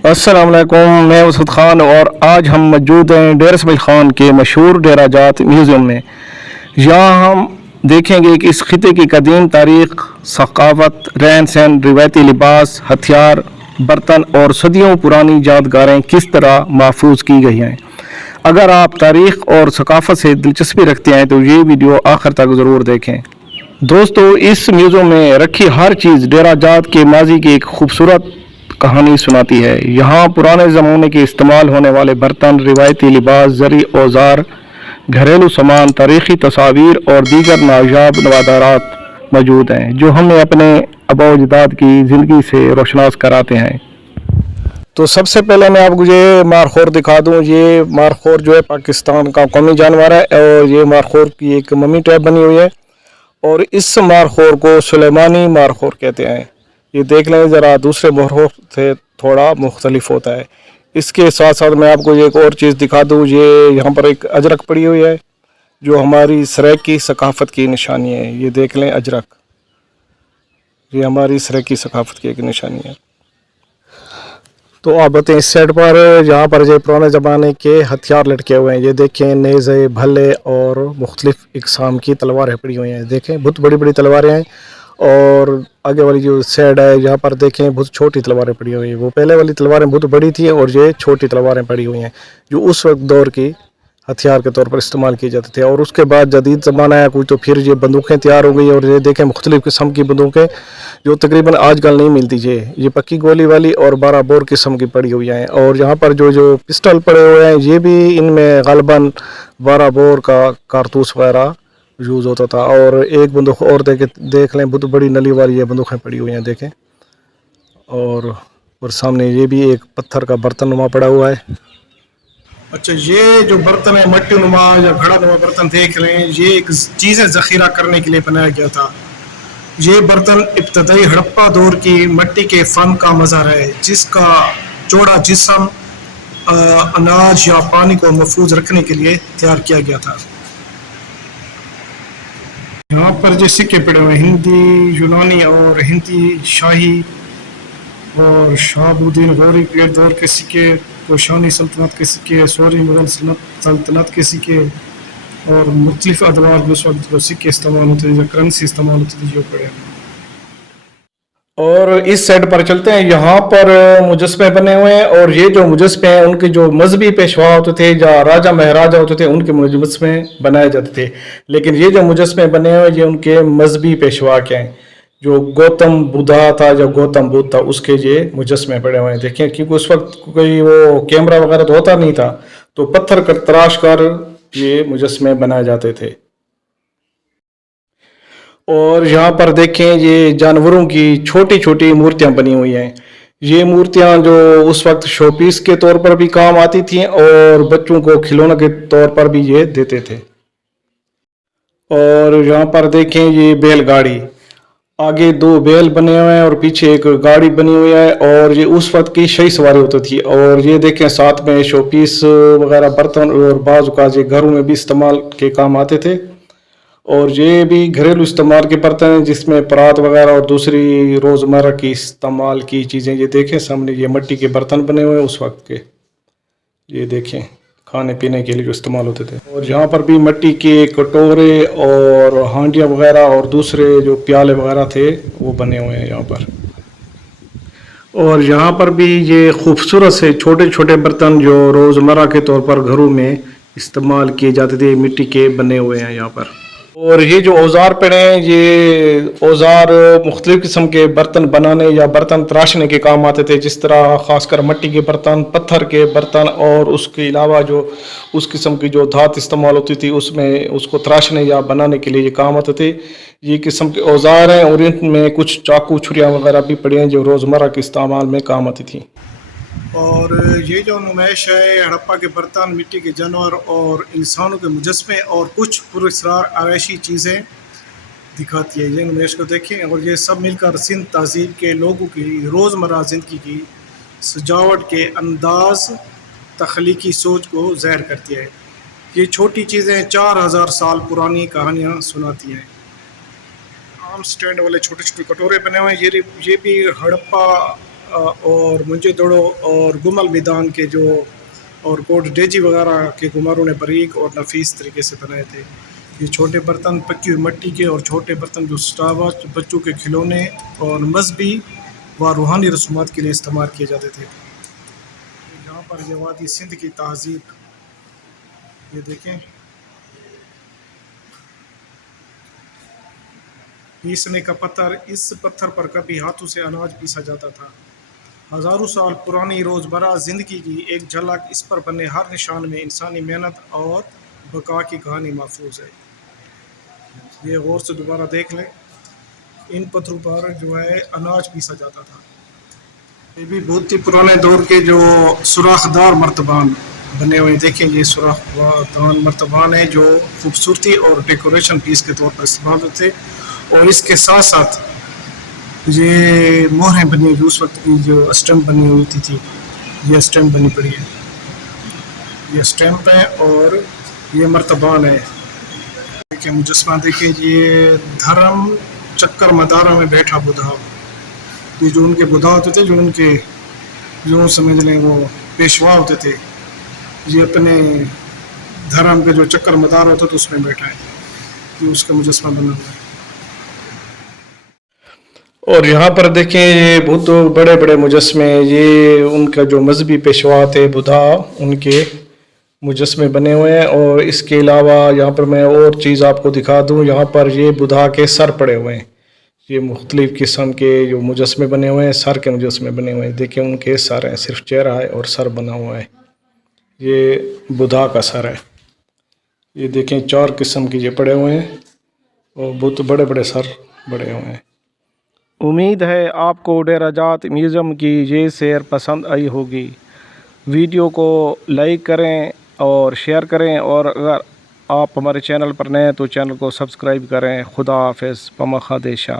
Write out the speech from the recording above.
अस्सलाम वालेकुम, मैं उसद ख़ान और आज हम मौजूद हैं डेरा इसमाइल ख़ान के मशहूर डेरा जात म्यूज़ियम में। यहाँ हम देखेंगे कि इस खिते की कदीम तारीख़, सक़ाफ़त, रहन सहन, रिवायती लिबास, हथियार, बर्तन और सदियों पुरानी यादगारें किस तरह महफूज की गई हैं। अगर आप तारीख़ और सक़ाफ़त से दिलचस्पी रखते हैं तो ये वीडियो आखिर तक ज़रूर देखें। दोस्तों, इस म्यूज़ियम में रखी हर चीज़ डेरा जात के माजी की एक खूबसूरत कहानी सुनाती है। यहाँ पुराने ज़माने के इस्तेमाल होने वाले बर्तन, रिवायती लिबास, ज़री औजार, घरेलू सामान, तारीख़ी तस्वीर और दीगर नायाब नवादारात मौजूद हैं जो हमें अपने आबा अजदाद की ज़िंदगी से रोशनास कराते हैं। तो सबसे पहले मैं आपको ये मारखोर दिखा दूँ। ये मारखोर जो है पाकिस्तान का कौमी जानवर है और ये मारखोर की एक मम्मी टैब बनी हुई है और इस मारखोर को सुलेमानी मारखोर कहते हैं। ये देख लें ज़रा, दूसरे मारखोर से थोड़ा मुख्तलिफ होता है। इसके साथ साथ मैं आपको एक और चीज़ दिखा दूँ। ये यहाँ पर एक अजरक पड़ी हुई है जो हमारी सराइक की सकाफ़त की निशानी है। ये देख लें अजरक, ये हमारी सराइक की सकाफ़त की एक निशानी है। तो आप बताएं, इस साइड पर यहाँ पर जो पुराने ज़माने के हथियार लटके हुए हैं। ये देखें, नेज़े, भल्ले और मुख्तलिफ़ इक़साम की तलवारें पड़ी हुई हैं। देखें, बहुत बड़ी बड़ी तलवारें हैं और आगे वाली जो साइड है यहाँ पर देखें बहुत छोटी तलवारें पड़ी हुई हैं। वो पहले वाली तलवारें बहुत बड़ी थी और ये छोटी तलवारें पड़ी हुई हैं जो उस वक्त दौर की हथियार के तौर पर इस्तेमाल किए जाते थे। और उसके बाद जदीद ज़माना आया कोई तो फिर ये बंदूकें तैयार हो गई और ये देखें मुख्तलिफ़ किस्म की बंदूकें जो तकरीबन आजकल नहीं मिलती। ये पक्की गोली वाली और 12 बोर किस्म की पड़ी हुई हैं। और यहाँ पर जो पिस्टल पड़े हुए हैं ये भी इनमें ग़ालिबन 12 बोर का कारतूस वगैरह यूज़ होता था। और एक बंदूक और देख लें, बहुत बड़ी नली वाली ये बंदूकें पड़ी हुई हैं देखें। और सामने ये भी एक पत्थर का बर्तन नुमा पड़ा हुआ है। अच्छा, ये जो बर्तन है मट्टी नुमा या घड़ा नुमा बर्तन देख रहे हैं, ये एक चीज़ें ज़ख़ीरा करने के लिए बनाया गया था। ये बर्तन इब्तदाई हड़प्पा दौर की मिट्टी के फ़न का मज़हर है जिसका चौड़ा जिस्म अनाज या पानी को महफूज रखने के लिए तैयार किया गया था। यहाँ पर जो सिक्के पड़े हुए हिंदी, यूनानी और हिंदी शाही और शहाबुद्दीन गौरी के दौर के सिक्के, कोशानी सल्तनत के सिक्के, सौरी मुगल सल्तनत के सिक्के और मुख्तलिफ अदवार में उस वक्त जो सिक्के इस्तेमाल होते थे, जो करेंसी इस्तेमाल होती थी, जो पड़े। और इस साइड पर चलते हैं। यहाँ पर मुजस्मे बने हुए हैं और ये जो मुजस्मे हैं उनके जो मजहबी पेशवा होते थे या राजा महाराजा होते थे उनके मुजस्मे बनाए जाते थे। लेकिन ये जो मुजस्मे बने हुए ये उनके मजहबी पेशवा के हैं। जो गौतम बुद्धा था, जो गौतम बुद्ध था, उसके ये मुजस्मे पड़े हुए हैं। देखिए, क्योंकि उस वक्त कोई वो कैमरा वगैरह तो होता नहीं था, तो पत्थर कर तराश कर ये मुजस्मे बनाए जाते थे। और यहाँ पर देखें, ये जानवरों की छोटी छोटी मूर्तियाँ बनी हुई हैं। ये मूर्तियाँ जो उस वक्त शोपीस के तौर पर भी काम आती थीं और बच्चों को खिलौने के तौर पर भी ये देते थे। और यहाँ पर देखें, ये बैलगाड़ी, आगे 2 बैल बने हुए हैं और पीछे एक गाड़ी बनी हुई है और ये उस वक्त की शाही सवारी होती थी। और ये देखें, साथ में शोपीस वगैरह बर्तन और बाज़ औक़ात ये घरों में भी इस्तेमाल के काम आते थे। और ये भी घरेलू इस्तेमाल के बर्तन हैं जिसमें परात वगैरह और दूसरी रोज़मर्रा की इस्तेमाल की चीज़ें। ये देखें सामने, ये मिट्टी के बर्तन बने हुए हैं उस वक्त के। ये देखें, खाने पीने के लिए जो इस्तेमाल होते थे। और यहाँ पर भी मिट्टी के कटोरे और हांडियाँ वगैरह और दूसरे जो प्याले वगैरह थे वो बने हुए हैं यहाँ पर। और यहाँ पर भी ये खूबसूरत से छोटे छोटे बर्तन जो रोज़मर्रा के तौर पर घरों में इस्तेमाल किए जाते थे, मिट्टी के बने हुए हैं यहाँ पर। और ये जो औजार पड़े हैं, ये औजार मुख्तलिफ़ किस्म के बर्तन बनाने या बर्तन तराशने के काम आते थे। जिस तरह ख़ासकर मिट्टी के बर्तन, पत्थर के बर्तन और उसके अलावा जो उस किस्म की जो धात इस्तेमाल होती थी उसमें उसको तराशने या बनाने के लिए ये काम आते थे। ये किस्म के औजार हैं और इनमें कुछ चाकू छुरियाँ वगैरह भी पड़ी हैं जो रोज़मर्रा के इस्तेमाल में काम आती थी। और ये जो नुमाइश है, हड़प्पा के बर्तन, मिट्टी के जानवर और इंसानों के मुजस्मे और कुछ पुरअसरार आराइशी चीज़ें दिखाती है। ये नुमाइश को देखें और ये सब मिलकर सिंध तहज़ीब के लोगों की रोज़मर्रा ज़िंदगी की सजावट के अंदाज़, तख्लीकी सोच को ज़ाहिर करती है। ये छोटी चीज़ें 4000 साल पुरानी कहानियाँ सुनाती हैं। आम स्टैंड वाले छोटे छोटे कटोरे बने हुए हैं। ये भी हड़प्पा اور منجے دوڑو اور گمل میدان کے جو اور کوٹ ڈیجی وغیرہ کے گماروں نے باریک اور نفیس طریقے سے بنائے تھے. یہ چھوٹے برتن پکی ہوئی مٹی کے اور چھوٹے برتن جو سٹاوچ بچوں کے کھلونے اور مذہبی و روحانی رسومات کے لیے استعمال کیے جاتے تھے. یہاں پر یہ وادی سندھ کی تہذیب یہ دیکھیں. پیسنے کا پتھر، اس پتھر پر کبھی ہاتھوں سے اناج پیسا جاتا تھا. ہزاروں سال پرانی روزمرہ زندگی کی ایک جھلک، اس پر بنے ہر نشان میں انسانی محنت اور بقا کی کہانی محفوظ ہے. یہ غور سے دوبارہ دیکھ لیں، ان پتھروں پر جو ہے اناج پیسا جاتا تھا. یہ بھی بہت ہی پرانے دور کے جو سوراخ دار مرتبان بنے ہوئے دیکھیں. یہ سوراخ دار مرتبان ہیں جو خوبصورتی اور ڈیکوریشن پیس کے طور پر استعمال ہوتے تھے. اور اس کے ساتھ ساتھ یہ مہریں بنی ہوئی اس وقت کی جو اسٹمپ بنی ہوئی تھی، یہ اسٹمپ بنی پڑی ہے. یہ اسٹمپ ہے اور یہ مرتبان ہے. دیکھیں مجسمہ دیکھیں، یہ دھرم چکر مداروں میں بیٹھا بدھا. یہ جو ان کے بدھا ہوتے تھے، جو ان کے جو سمجھ لیں وہ پیشوا ہوتے تھے، یہ اپنے دھرم کے جو چکر مدار ہوتا تھا اس میں بیٹھا ہے. یہ اس کا مجسمہ بنا ہوا ہے. اور یہاں پر دیکھیں یہ بہت بڑے بڑے مجسمے، یہ ان کا جو مذہبی پیشوا تھے بدھا، ان کے مجسمے بنے ہوئے ہیں. اور اس کے علاوہ یہاں پر میں اور چیز آپ کو دکھا دوں، یہاں پر یہ بدھا کے سر پڑے ہوئے ہیں. یہ مختلف قسم کے جو مجسمے بنے ہوئے ہیں، سر کے مجسمے بنے ہوئے ہیں. دیکھیں ان کے سر ہیں، صرف چہرہ ہے اور سر بنا ہوا ہے. یہ بدھا کا سر ہے. یہ دیکھیں 4 قسم کے یہ پڑے ہوئے ہیں اور بہت بڑے بڑے سر بڑے ہوئے ہیں. امید ہے آپ کو ڈیرہ جات میوزیم کی یہ سیر پسند آئی ہوگی. ویڈیو کو لائک کریں اور شیئر کریں، اور اگر آپ ہمارے چینل پر نئے ہیں تو چینل کو سبسکرائب کریں. خدا حافظ. پمخا دیشا.